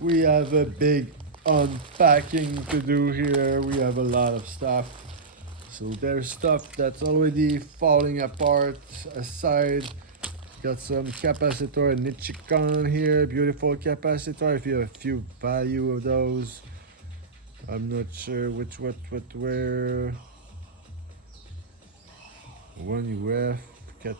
We have a big unpacking to do here. We have a lot of stuff. So there's stuff that's already falling apart aside. Got some capacitor and Nichicon here. Beautiful capacitor. If you have a few value of those. I'm not sure which, what, where. One UF. Get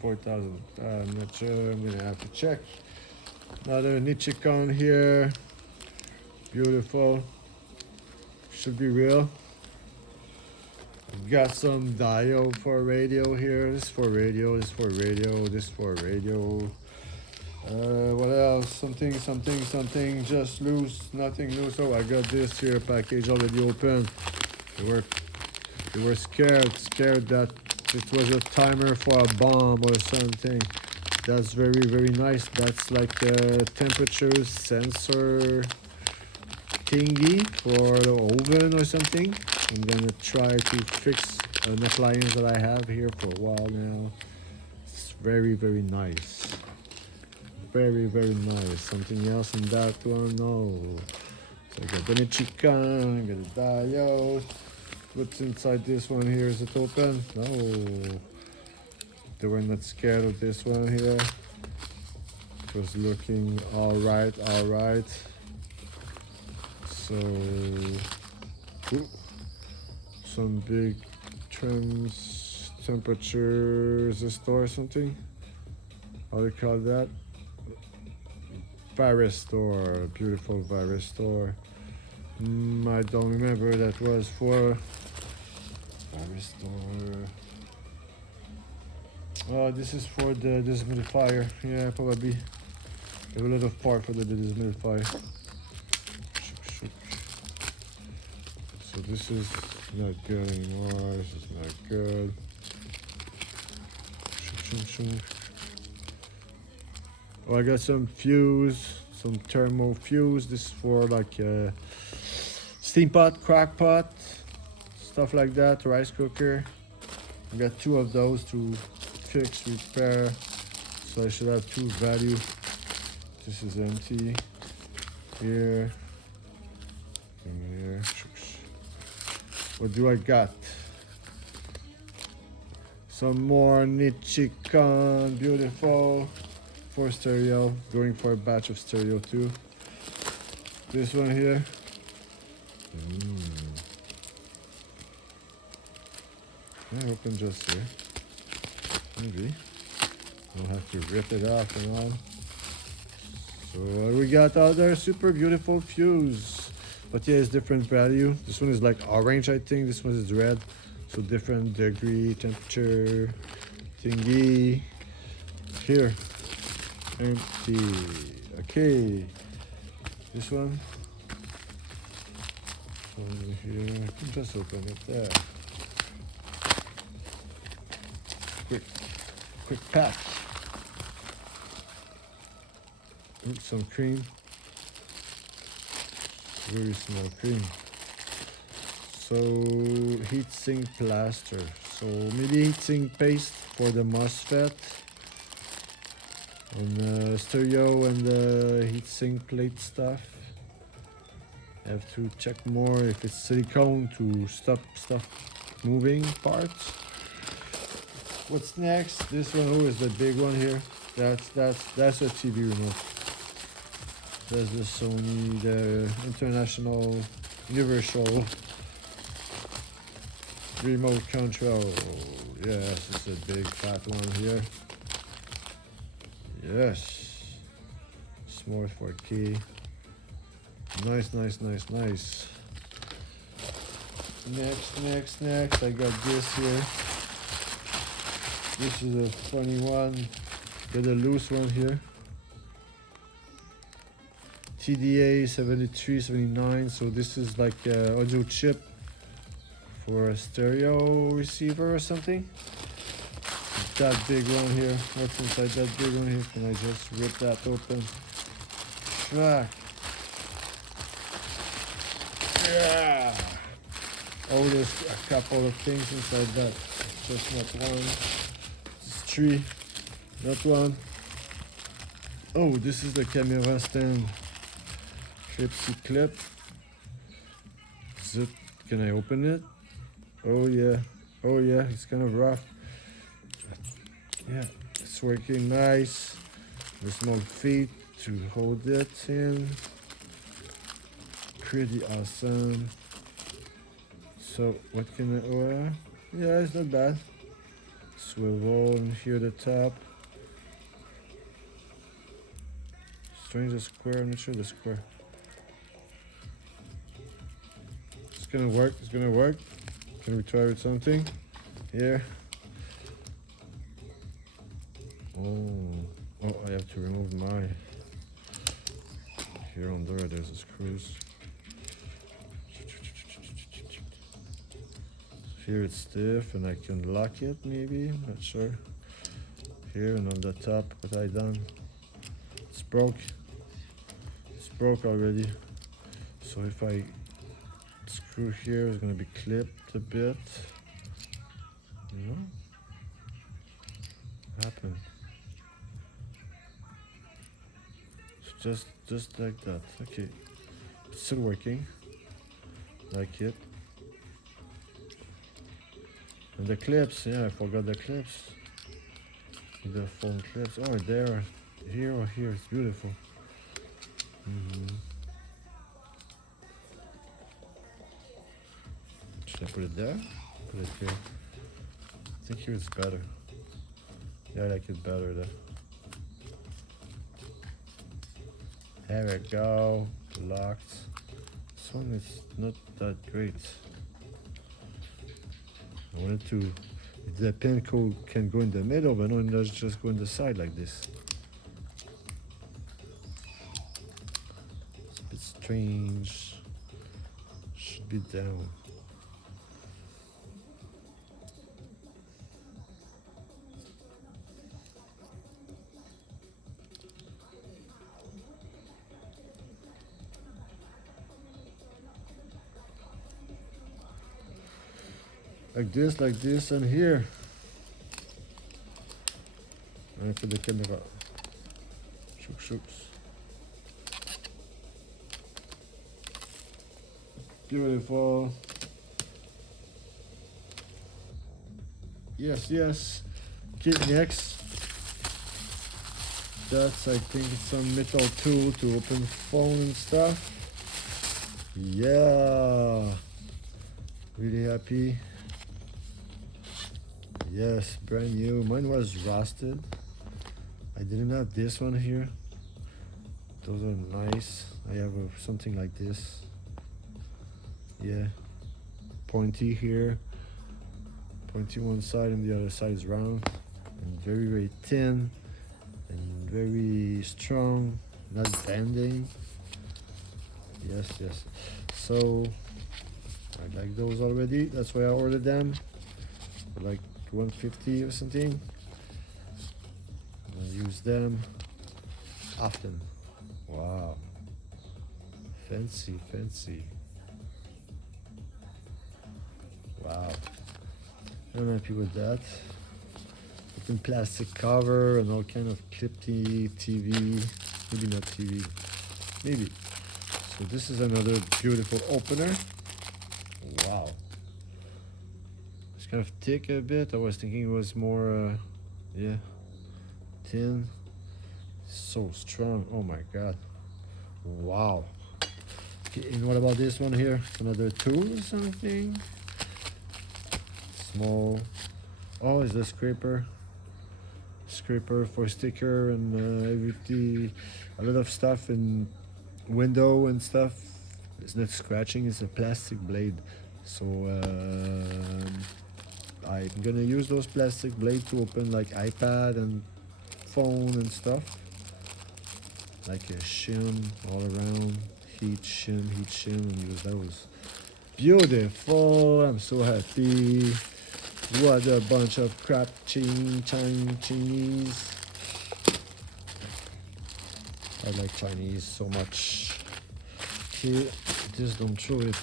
4,000. I'm not sure. I'm gonna have to check. Another Nichicon here. Beautiful. Should be real. Got some diode for radio here. This for radio, this for radio, this for radio. What else? Something just loose, nothing loose. Oh, I got this here package already open. They were scared that it was a timer for a bomb or something. That's very nice. That's like a temperature sensor thingy for the oven or something. I'm gonna try to fix an appliance that I have here for a while now. It's very nice. Very nice. Something else in that one? No. So I got the chicken, I got the diode. What's inside this one here? Is it open? No. They were not scared of this one here. It was looking alright. So some big temperature resistor or something. How do you call that? Varistor, beautiful varistor. I don't remember that was for varistor. Oh, this is for the dehumidifier. Yeah, probably. I have a lot of part for the dehumidifier. So this is not good anymore. This is not good. Oh, I got some fuse, some thermo fuse. This is for like steam pot, crock pot, stuff like that, rice cooker. I got two of those to fix, repair. So I should have two value. This is empty. Here. Here. What do I got? Some more Nichicon, beautiful. For stereo, going for a batch of stereo too. This one here. I open just here. Maybe. I'll have to rip it off and all. So we got other super beautiful fuse. But yeah, it's different value. This one is like orange, I think. This one is red. So different degree, temperature, thingy. Here. Empty. Okay. This one. Over here. I can just open it there. Quick pack. Oops, some cream. Very small cream. So heatsink plaster. So maybe heatsink paste for the MOSFET. On stereo and the heatsink plate stuff. I have to check more if it's silicone to stop stuff moving parts. What's next? This one, who is the big one here? That's a TV remote. That's the Sony, the International Universal Remote Control. Yes, it's a big fat one here. Yes. Smart 4K. Nice. Next. I got this here. This is a funny one. Got a loose one here. TDA 7379. So this is like an audio chip for a stereo receiver or something. That big one here. What's inside that big one here? Can I just rip that open? Track. Yeah. Oh, there's a couple of things inside that. Just not one. It's three. Not one. Oh, this is the camera stand. Clipsy clip. Is it, can I open it? Oh yeah, oh yeah, it's kind of rough. Yeah, it's working nice. The small feet to hold it in. Pretty awesome. So what can I, oh yeah, it's not bad. Swivel here at the top. Strange the square, I'm not sure the square. It's gonna work, it's gonna work. Can we try with something? Here. Oh, I have to remove my, here on there, there's the screws. Here it's stiff and I can lock it maybe, not sure. Here and on the top, what I done? It's broke. It's broke already. So if I screw here, it's gonna be clipped a bit. You know? What happened? Just like that. Okay. It's still working. Like it. And the clips, yeah, I forgot the clips. The phone clips. Oh, there. Here or here. It's beautiful. Should I put it there? Put it here. I think here it's better. Yeah, I like it better there. There we go. Locked. This one is not that great. I wanted to, the pin code can go in the middle, but no, it does just go in the side like this. It's a bit strange. Should be down. Like this, and here. And for the camera. Shooks. Beautiful. Yes. Okay, next. That's, I think, some metal tool to open phone and stuff. Yeah. Really happy. Yes, brand new. Mine was rusted. I didn't have this one here. Those are nice. I have something like this. Yeah. Pointy here. Pointy one side and the other side is round. And very, very thin. And very strong. Not bending. Yes. So, I like those already. That's why I ordered them. For like 150 or something. I use them often. Wow. Fancy. Wow. I'm happy with that. Looking plastic cover and all kind of clippy TV. Maybe not TV. Maybe. So this is another beautiful opener. Wow. It's kind of thick a bit. I was thinking it was more, yeah, thin. So strong. Oh my god. Wow. Okay, and what about this one here? Another tool or something? Small. Oh, it's the scraper. Scraper for sticker and everything. A lot of stuff in window and stuff. It's not scratching. It's a plastic blade. So I'm gonna use those plastic blades to open like iPad and phone and stuff. Like a shim all around, heat shim, and use those. Beautiful, I'm so happy. What a bunch of crap Chinese. I like Chinese so much. Okay, just don't throw it.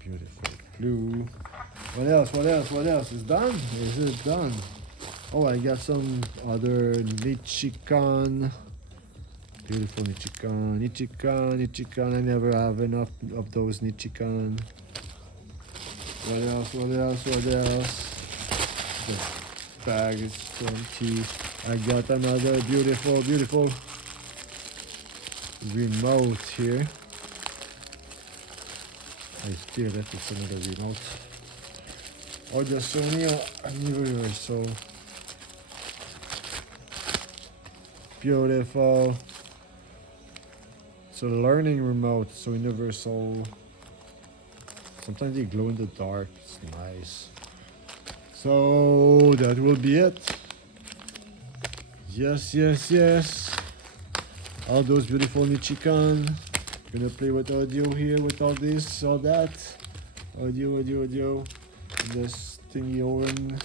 Beautiful glue. What else? Is done? Is it done? Oh, I got some other Michigan Beautiful Nichikan, Nichikan, Nichikan. I never have enough of those Nichikan. What else? What else? What else? The bag is empty. I got another beautiful, beautiful remote here. I feel that it's another remote. Oh, the Sony Universal. Beautiful. It's a learning remote, so universal. Sometimes they glow in the dark. It's nice. So that will be it. Yes, yes, yes. All those beautiful Nichikan. Gonna play with audio here with all this, all that. Audio. This thingy Owen.